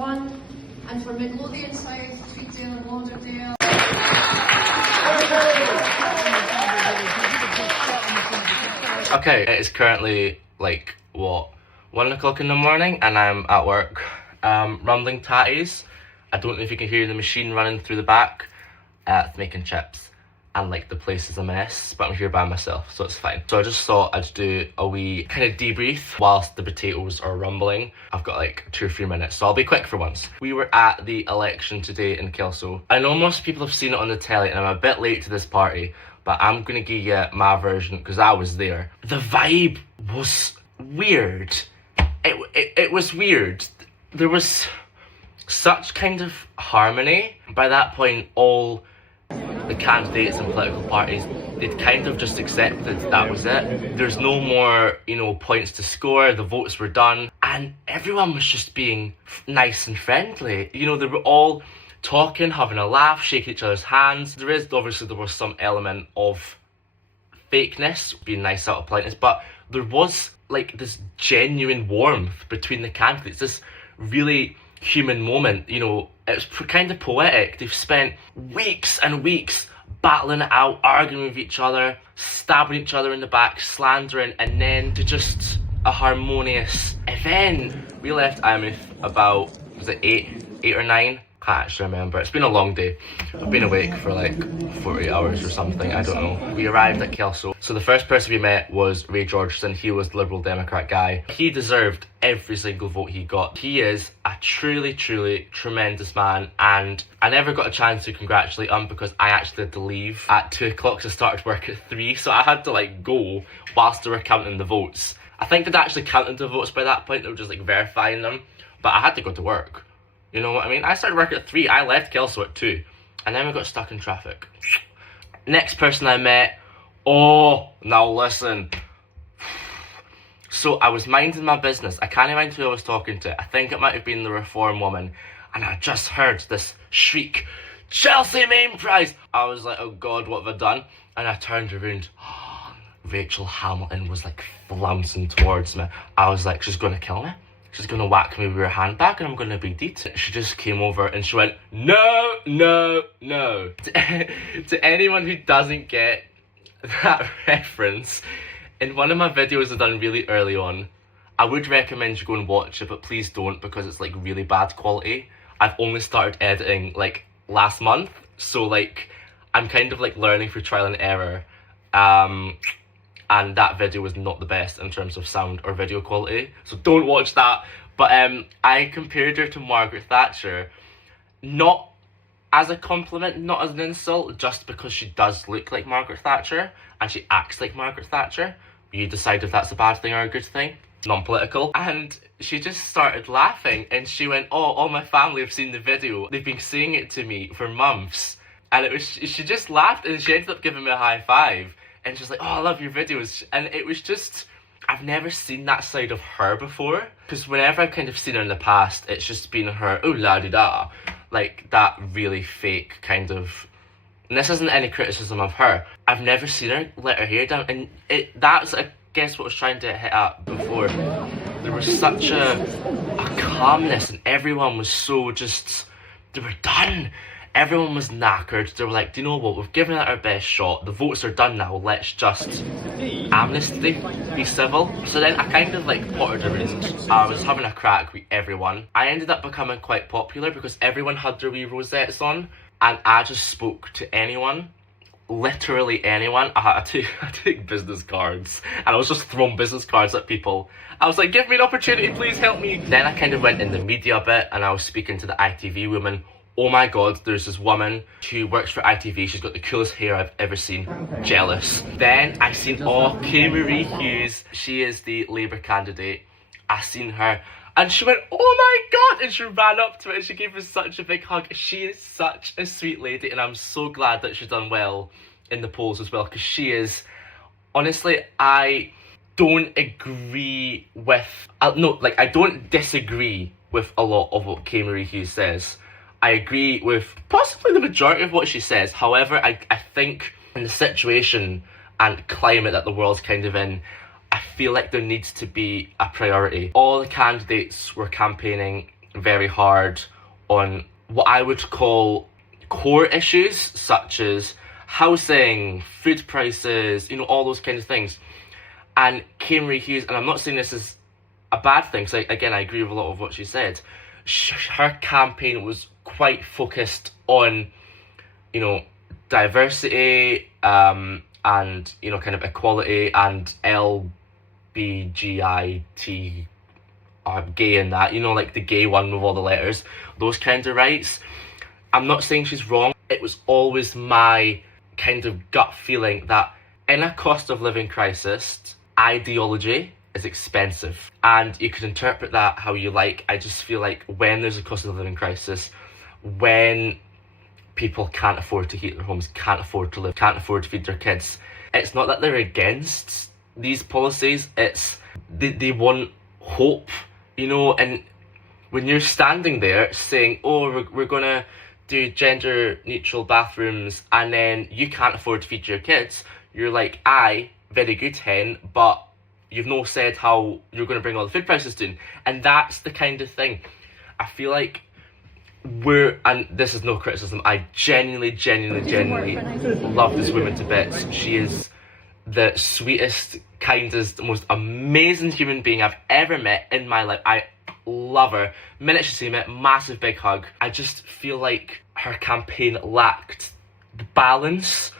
1, and for Midlothian South, Tweeddale and Lauderdale. Okay, it is currently like, what, 1 o'clock in the morning, and I'm at work rumbling tatties. I don't know if you can hear the machine running through the back. It's making chips, and like the place is a mess, but I'm here by myself, so it's fine. So I just thought I'd do a wee kind of debrief whilst the potatoes are rumbling. I've got like 2 or 3 minutes, so I'll be quick for once. We were at the election today in Chealsea. I know most people have seen it on the telly, and I'm a bit late to this party, but I'm gonna give you my version because I was there. The vibe was weird. It was weird. There was such kind of harmony. By that point, all the candidates and political parties, they'd kind of just accepted that was it. There's no more, you know, points to score, the votes were done, and everyone was just being nice and friendly. You know, they were all talking, having a laugh, shaking each other's hands. There was some element of fakeness, being nice out of politeness, but there was like this genuine warmth between the candidates, this really human moment. You know, it was kind of poetic. They've spent weeks and weeks battling it out, arguing with each other, stabbing each other in the back, slandering, and then to just a harmonious event. We left Eyemouth about, was it 8 or 9? Can't actually remember. It's been a long day. I've been awake for like 40 hours or something, I don't know. We arrived at Chealsea. So the first person we met was Ray Georgeson. He was the Liberal Democrat guy. He deserved every single vote he got. He is a truly, truly tremendous man, and I never got a chance to congratulate him because I actually had to leave at 2 o'clock to start work at 3, so I had to like go whilst they were counting the votes. I think they'd actually counted the votes by that point. They were just like verifying them, but I had to go to work. You know what I mean? I started work at 3, I left Chealsea at 2, and then we got stuck in traffic. Next person I met, oh, now listen. So I was minding my business. I can't mind who I was talking to. I think it might have been the Reform woman, and I just heard this shriek, "Chealsea Mainprize!" I was like, oh God, what have I done? And I turned around. Rachel Hamilton was like flouncing towards me. I was like, she's gonna kill me. She's gonna whack me with her handbag and I'm gonna be dead. She just came over and she went, no, no, no. To anyone who doesn't get that reference, in one of my videos I've done really early on, I would recommend you go and watch it, but please don't, because it's like really bad quality. I've only started editing like last month, so like I'm kind of like learning through trial and error. And that video was not the best in terms of sound or video quality, so don't watch that. But I compared her to Margaret Thatcher, not as a compliment, not as an insult, just because she does look like Margaret Thatcher and she acts like Margaret Thatcher. You decide if that's a bad thing or a good thing, non-political. And she just started laughing and she went, oh, all my family have seen the video, they've been saying it to me for months. And it was, she just laughed and she ended up giving me a high five. And she's like, oh, I love your videos. And it was just, I've never seen that side of her before. Because whenever I've kind of seen her in the past, it's just been her, oh, la-di-da. Like, that really fake kind of, and this isn't any criticism of her, I've never seen her let her hair down. And that's, I guess, what I was trying to hit at before. There was such a calmness, and everyone was so just, they were done. Everyone was knackered. They were like, do you know what, we've given it our best shot, the votes are done now, let's just amnesty, be civil. So then I kind of like pottered around. I was having a crack with everyone. I ended up becoming quite popular because everyone had their wee rosettes on, and I just spoke to anyone, literally anyone. I took business cards, and I was just throwing business cards at people. I was like, give me an opportunity, please help me. Then I kind of went in the media a bit, and I was speaking to the ITV woman. Oh my God, there's this woman who works for ITV. She's got the coolest hair I've ever seen. Jealous. Then I seen, Kay Marie Hughes. She is the Labour candidate. I seen her and she went, oh my God, and she ran up to it and she gave us such a big hug. She is such a sweet lady, and I'm so glad that she's done well in the polls as well, because she is, honestly, I don't agree with, I don't disagree with a lot of what Kay Marie Hughes says. I agree with possibly the majority of what she says. However, I think in the situation and climate that the world's kind of in, I feel like there needs to be a priority. All the candidates were campaigning very hard on what I would call core issues, such as housing, food prices, you know, all those kinds of things. And Kay Marie Hughes, and I'm not saying this is a bad thing, so again, I agree with a lot of what she said. Her campaign was quite focused on, you know, diversity, and, you know, kind of equality, and LBGIT, gay and that, you know, like the gay one with all the letters, those kinds of rights. I'm not saying she's wrong. It was always my kind of gut feeling that in a cost of living crisis, ideology is expensive, and you could interpret that how you like. I just feel like when there's a cost of living crisis, when people can't afford to heat their homes, can't afford to live, can't afford to feed their kids, it's not that they're against these policies, it's they want hope, you know. And when you're standing there saying, oh, we're gonna do gender neutral bathrooms, and then you can't afford to feed your kids, you're like, aye, very good hen, but you've no said how you're going to bring all the food prices down. And that's the kind of thing. I feel like and this is no criticism, I genuinely love this woman to bits. She is the sweetest, kindest, most amazing human being I've ever met in my life. I love her. The minute she see me, massive big hug. I just feel like her campaign lacked the balance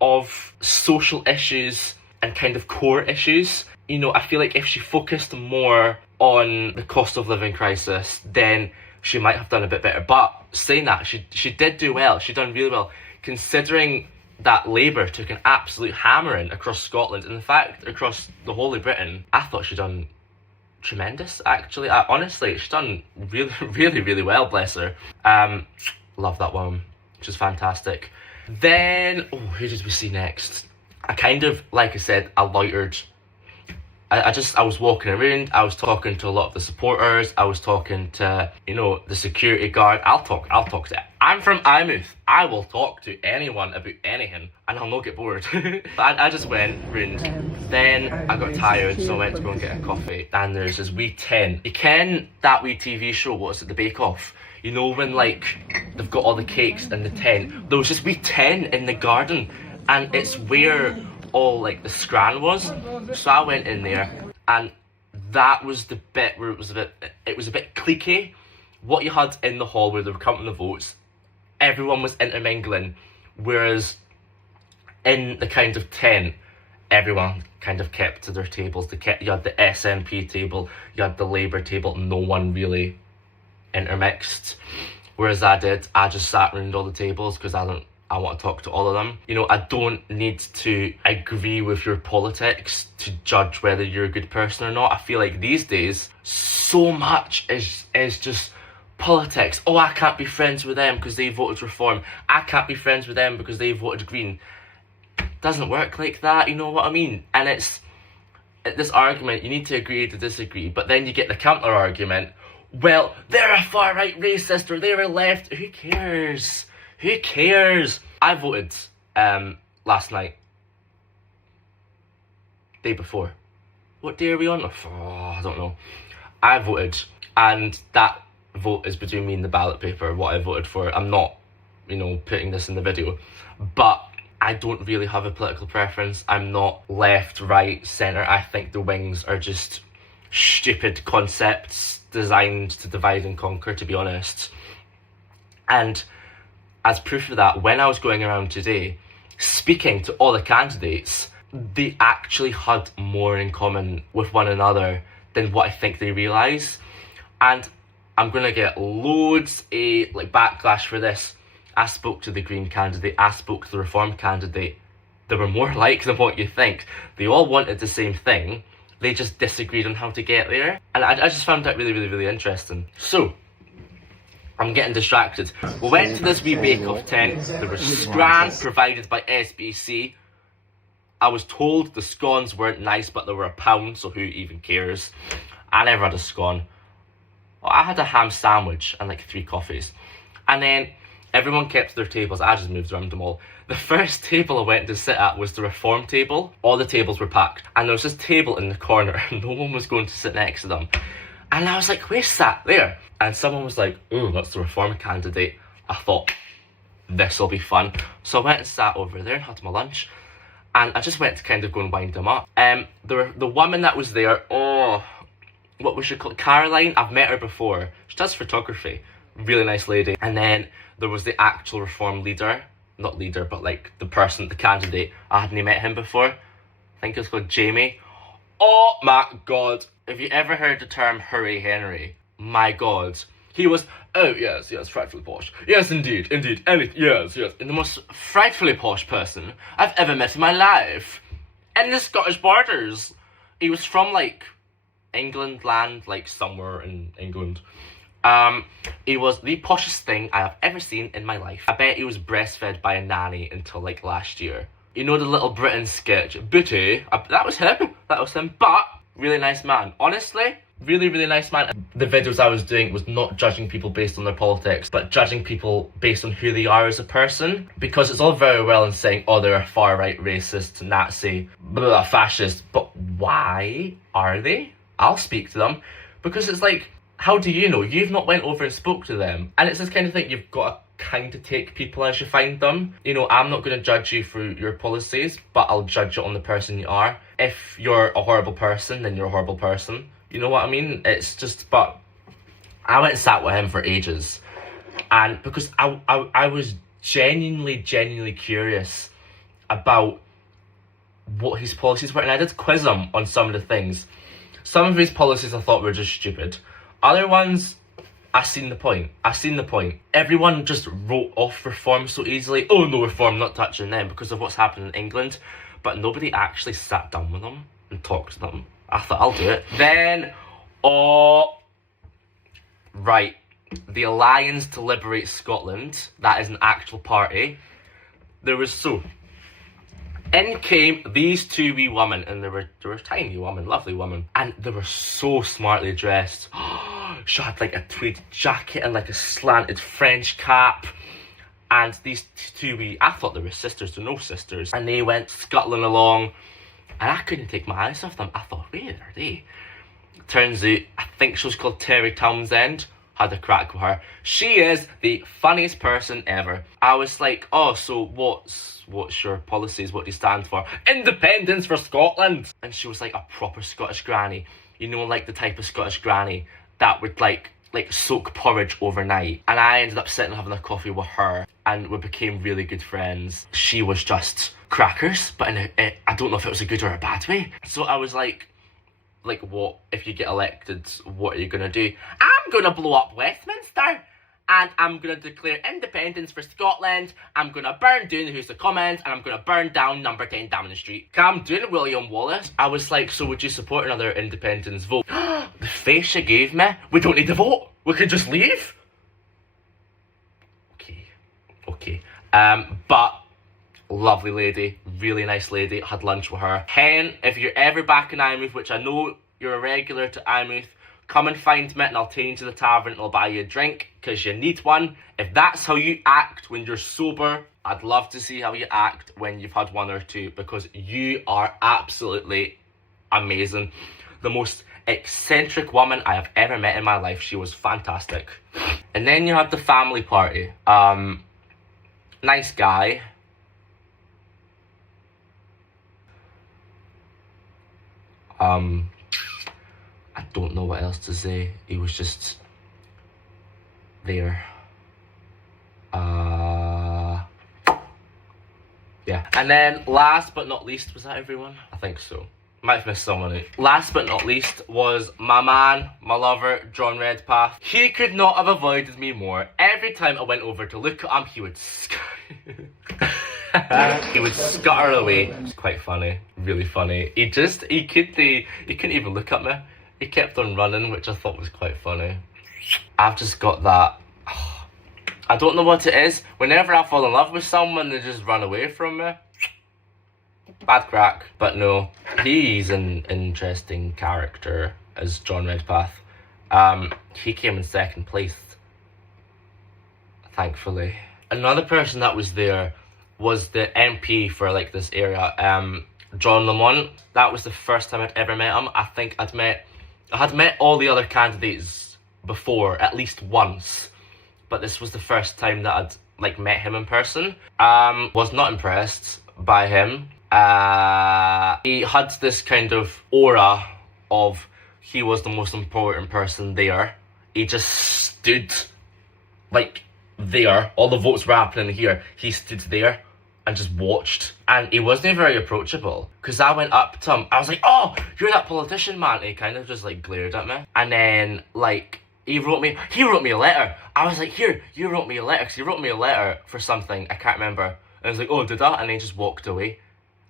of social issues and kind of core issues. You know, I feel like if she focused more on the cost of living crisis, then she might have done a bit better. But saying that, she did do well. She done really well, considering that Labour took an absolute hammering across Scotland, and in fact across the whole of Britain. I thought she'd done tremendous, actually. Honestly, she's done really well, bless her. Love that one. She's fantastic. Then, who did we see next? I kind of, like I said, I loitered. I was walking around, I was talking to a lot of the supporters, I was talking to, you know, the security guard. I'm from Eyemouth. I will talk to anyone about anything, and I'll not get bored. I just went round. Then I got tired, so I went to go and get a coffee. And there's this wee tent. You ken that wee TV show, what's it, the Bake Off? You know, when like they've got all the cakes in the tent. There was this wee tent in the garden, and it's where all like the scran was. So I went in there, and that was the bit where it was a bit cliquey. What you had in the hall where they were counting the votes, everyone was intermingling, whereas in the kind of tent, everyone kind of kept to their tables. You had the SNP table, you had the Labour table, no one really intermixed. Whereas I just sat around all the tables because I want to talk to all of them. You know, I don't need to agree with your politics to judge whether you're a good person or not. I feel like these days, so much is just politics. Oh, I can't be friends with them because they voted Reform. I can't be friends with them because they voted Green. It doesn't work like that, you know what I mean? And it's this argument, you need to agree to disagree, but then you get the counter argument, well, they're a far-right racist or they're a left. Who cares? Who cares? I voted last night. Day before. What day are we on? I don't know. I voted, and that vote is between me and the ballot paper, what I voted for. I'm not, you know, putting this in the video, but I don't really have a political preference. I'm not left, right, centre. I think the wings are just stupid concepts designed to divide and conquer, to be honest. And as proof of that, when I was going around today, speaking to all the candidates, they actually had more in common with one another than what I think they realise. And I'm going to get loads of backlash for this. I spoke to the Green candidate, I spoke to the Reform candidate. They were more alike than what you think. They all wanted the same thing. They just disagreed on how to get there. And I just found that really interesting. So, I'm getting distracted. We went to this wee bake-off tent. There was scran provided by SBC. I was told the scones weren't nice, but they were £1, so who even cares? I never had a scone. Well, I had a ham sandwich and 3 coffees. And then everyone kept their tables. I just moved around them all. The first table I went to sit at was the Reform table. All the tables were packed. And there was this table in the corner and no one was going to sit next to them. And I was like, where's that? There. and someone was like, "Oh, that's the Reform candidate." I thought, this will be fun. So I went and sat over there and had my lunch, and I just went to kind of go and wind them up. The woman that was there, oh, what was she called? Caroline. I've met her before. She does photography. Really nice lady. And then there was the actual Reform leader. Not leader, but like the person, the candidate. I hadn't met him before. I think it's called Jamie. Oh my god. Have you ever heard the term Hooray Henry? My god. He was, oh yes, frightfully posh. Yes, indeed. Yes. And the most frightfully posh person I've ever met in my life. In the Scottish borders. He was from like England land, like somewhere in England. He was the poshest thing I have ever seen in my life. I bet he was breastfed by a nanny until like last year. You know the Little Britain sketch, Booty? That was him, but really nice man. Honestly, really, really nice man. The videos I was doing was not judging people based on their politics, but judging people based on who they are as a person. Because it's all very well in saying, oh, they're a far-right racist, Nazi, blah, blah, fascist, but why are they? I'll speak to them. Because it's like, how do you know? You've not went over and spoke to them. And it's this kind of thing, you've got to kind of take people as you find them. You know, I'm not going to judge you for your policies, but I'll judge you on the person you are. If you're a horrible person, then you're a horrible person. You know what I mean? It's just, but I went and sat with him for ages. And because I was genuinely curious about what his policies were. And I did quiz him on some of the things. Some of his policies I thought were just stupid. Other ones, I seen the point. Everyone just wrote off Reform so easily. Oh no, Reform, not touching them because of what's happened in England. But nobody actually sat down with them and talked to them. I thought, I'll do it. Then, right. The Alliance to Liberate Scotland, that is an actual party. In came these two wee women, and they were tiny women, lovely women, and they were so smartly dressed. She had like a tweed jacket and like a slanted French cap, and these two wee, I thought they were sisters, they're no sisters, and they went scuttling along, and I couldn't take my eyes off them. I thought, where are they? Turns out, I think she was called Terry Townsend. Had a crack with her. She is the funniest person ever. I was like, oh, so what's your policies? What do you stand for? Independence for Scotland. And she was like a proper Scottish granny. You know, like the type of Scottish granny that would like soak porridge overnight. And I ended up sitting having a coffee with her, and we became really good friends. She was just crackers, but I don't know if it was a good or a bad way. So I was like, what, if you get elected, what are you going to do? I'm going to blow up Westminster, and I'm going to declare independence for Scotland. I'm going to burn down the House of Commons, and I'm going to burn down number 10 Downing Street. I'm doing William Wallace. I was like, so would you support another independence vote? The face she gave me, we don't need to vote. We can just leave. Okay. But lovely lady, really nice lady. Had lunch with her. Hen, if you're ever back in Eyemouth, which I know you're a regular to Eyemouth, come and find me and I'll take you to the tavern and I'll buy you a drink because you need one. If that's how you act when you're sober, I'd love to see how you act when you've had one or two, because you are absolutely amazing. The most eccentric woman I have ever met in my life. She was fantastic. And then you have the family party. Nice guy. I don't know what else to say. He was just there. Yeah. And then last but not least, was that everyone? I think so. Might have missed someone out. Last but not least was my man, my lover, John Redpath. He could not have avoided me more. Every time I went over to look at him, he would he would scutter away. It was quite funny, really funny. He couldn't even look at me. He kept on running, which I thought was quite funny. I've just got that, I don't know what it is. Whenever I fall in love with someone, they just run away from me. Bad crack. But no, he's an interesting character as John Redpath. He came in second place, thankfully. Another person that was there was the MP for like this area, John Lamont. That was the first time I'd ever met him. I think I had met all the other candidates before, at least once. But this was the first time that I'd like met him in person. Was not impressed by him. He had this kind of aura of he was the most important person there. He just stood like there. All the votes were happening here. He stood there and just watched. And he wasn't very approachable. Because I went up to him. I was like, oh, you're that politician, man. He kind of just like glared at me. And then like he wrote me a letter. I was like, here, you wrote me a letter. Because he wrote me a letter for something. I can't remember. And I was like, oh, did that? And he just walked away.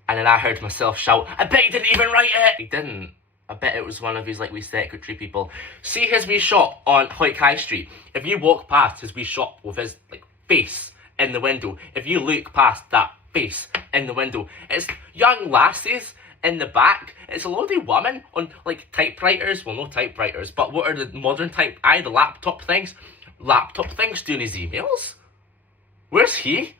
And then I heard myself shout, I bet he didn't even write it. He didn't. I bet it was one of his like wee secretary people. See his wee shop on Hoyt High Street. If you walk past his wee shop with his like face in the window, if you look past that face in the window, it's young lassies in the back. It's a load of women on like typewriters. Well, no typewriters, but what are the modern the laptop things? Laptop things doing his emails? Where's he?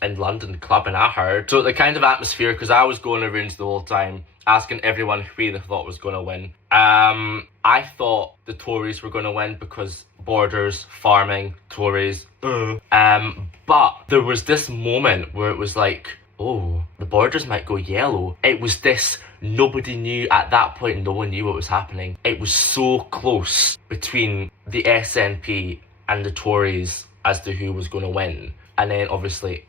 In London clubbing, I heard. So the kind of atmosphere, because I was going around the whole time asking everyone who they thought was going to win. I thought the Tories were going to win because borders, farming, Tories. But there was this moment where it was like, oh, the borders might go yellow. It was this, nobody knew at that point, no one knew what was happening. It was so close between the SNP and the Tories as to who was going to win. And then obviously,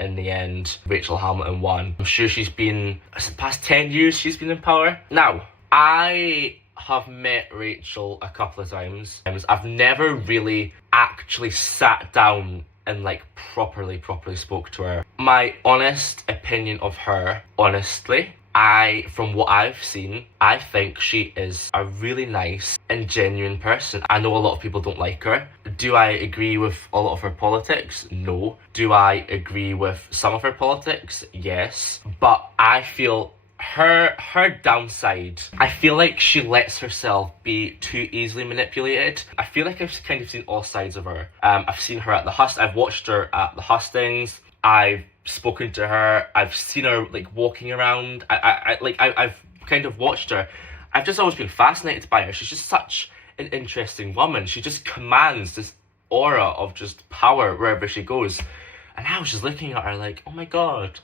in the end, Rachel Hamilton won. I'm sure she's been, past 10 years she's been in power. Now, I have met Rachel a couple of times. I've never really actually sat down and like properly spoke to her. My honest opinion of her, honestly, from what I've seen, I think she is a really nice and genuine person. I know a lot of people don't like her. Do I agree with a lot of her politics? No. Do I agree with some of her politics? Yes. But I feel her downside, I feel like she lets herself be too easily manipulated. I feel like I've kind of seen all sides of her. I've seen her at I've watched her at the hustings. I've spoken to her. I've seen her like walking around. I've kind of watched her. I've just always been fascinated by her. She's just such an interesting woman. She just commands this aura of just power wherever she goes. And I was just looking at her like, oh my god,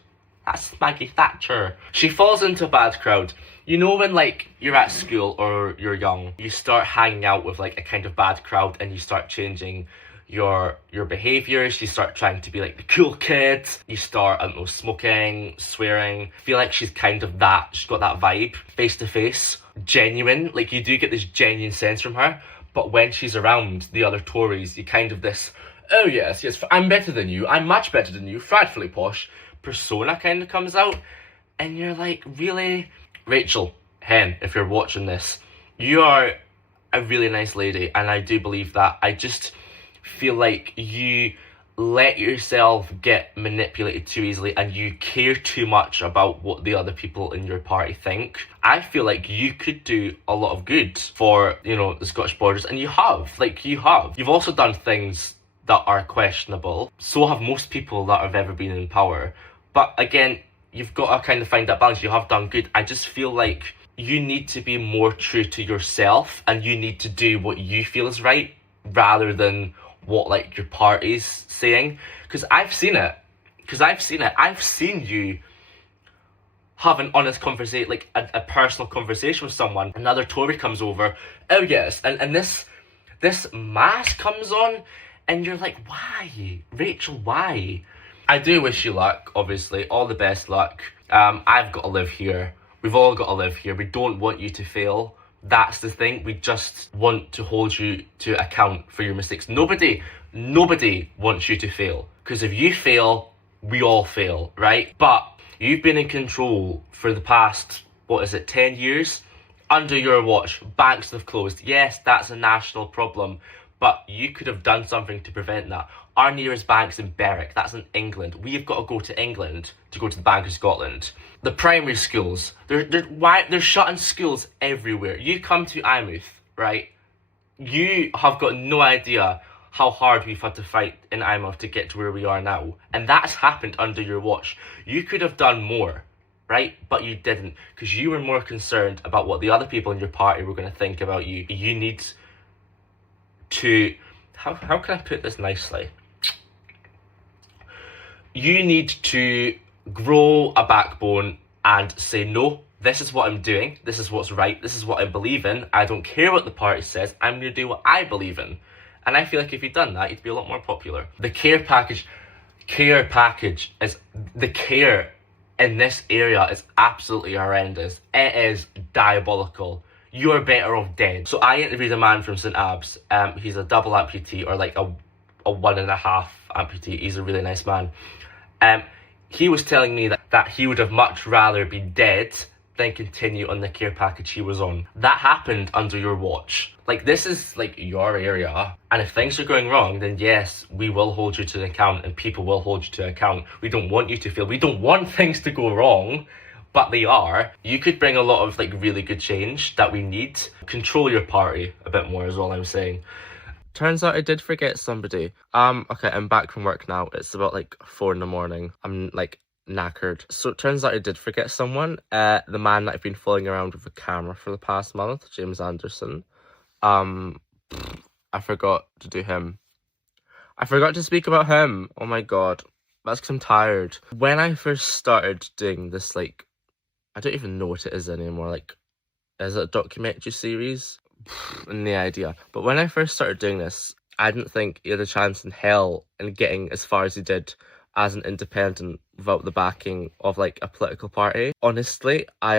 that's Maggie Thatcher. She falls into a bad crowd. You know when like you're at school or you're young, you start hanging out with like a kind of bad crowd and you start changing your behaviours, you start trying to be like the cool kid, you start, I don't know, smoking, swearing. I feel like she's kind of that, she's got that vibe, face to face, genuine, like you do get this genuine sense from her, but when she's around the other Tories, you kind of this, oh yes, I'm better than you, I'm much better than you, frightfully posh persona kind of comes out, and you're like, really? Rachel, hen, if you're watching this, you are a really nice lady, and I do believe that. I just feel like you let yourself get manipulated too easily and you care too much about what the other people in your party think. I feel like you could do a lot of good for, you know, the Scottish borders, and you have. You've also done things that are questionable. So have most people that have ever been in power. But again, you've got to kind of find that balance. You have done good. I just feel like you need to be more true to yourself and you need to do what you feel is right rather than what like your party's saying. Because I've seen it. I've seen you have an honest conversation, like a personal conversation with someone. Another Tory comes over, oh yes, and this mask comes on, and you're like, why? Rachel, why? I do wish you luck, obviously, all the best luck. I've got to live here. We've all got to live here. We don't want you to fail. That's the thing. We just want to hold you to account for your mistakes. Nobody wants you to fail. Because if you fail, we all fail, right? But you've been in control for the past, 10 years? Under your watch, banks have closed. Yes, that's a national problem. But you could have done something to prevent that. Our nearest bank's in Berwick. That's in England. We've got to go to England to go to the Bank of Scotland. The primary schools, they're shutting schools everywhere. You come to Eyemouth, right? You have got no idea how hard we've had to fight in Eyemouth to get to where we are now. And that's happened under your watch. You could have done more, right? But you didn't, because you were more concerned about what the other people in your party were going to think about you. You need to, how can I put this nicely? You need to grow a backbone and say, no, this is what I'm doing, this is what's right, this is what I believe in, I don't care what the party says, I'm going to do what I believe in. And I feel like if you'd done that, you'd be a lot more popular. The care package is, the care in this area is absolutely horrendous. It is diabolical. You're better off dead. So I interviewed a man from St Abbs. He's a double amputee, or like a 1.5 amputee. He's a really nice man. He was telling me that he would have much rather be dead than continue on the care package he was on. That happened under your watch. Like, this is like your area, and if things are going wrong, then yes, we will hold you to account, and people will hold you to account. We don't want you to feel, we don't want things to go wrong, but they are. You could bring a lot of like really good change that we need. Control your party a bit more is all I'm saying. Turns out I did forget somebody. Okay, I'm back from work now. It's about like 4 in. I'm like knackered. So it turns out I did forget someone. The man that I've been following around with a camera for the past month, James Anderson. I forgot to do him. I forgot to speak about him. Oh my god. That's because I'm tired. When I first started doing this, like, I don't even know what it is anymore. Like, is it a documentary series? No idea. But when I first started doing this, I didn't think he had a chance in hell in getting as far as he did as an independent without the backing of like a political party. Honestly, I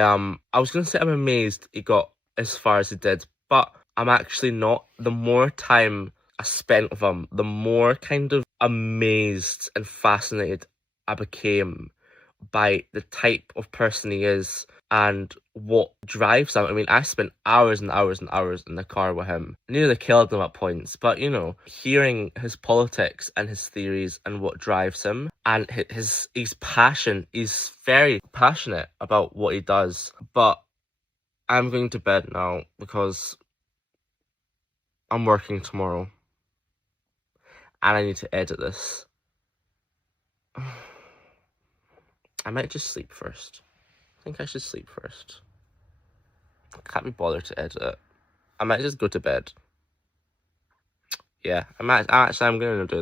was gonna say I'm amazed he got as far as he did, but I'm actually not. The more time I spent with him, the more kind of amazed and fascinated I became by the type of person he is and what drives him. I mean, I spent hours and hours and hours in the car with him. I nearly killed him at points, but you know, hearing his politics and his theories and what drives him and his passion, he's very passionate about what he does. But I'm going to bed now because I'm working tomorrow and I need to edit this. I might just sleep first. I think I should sleep first. I can't be bothered to edit it. I might just go to bed. Yeah, I'm gonna do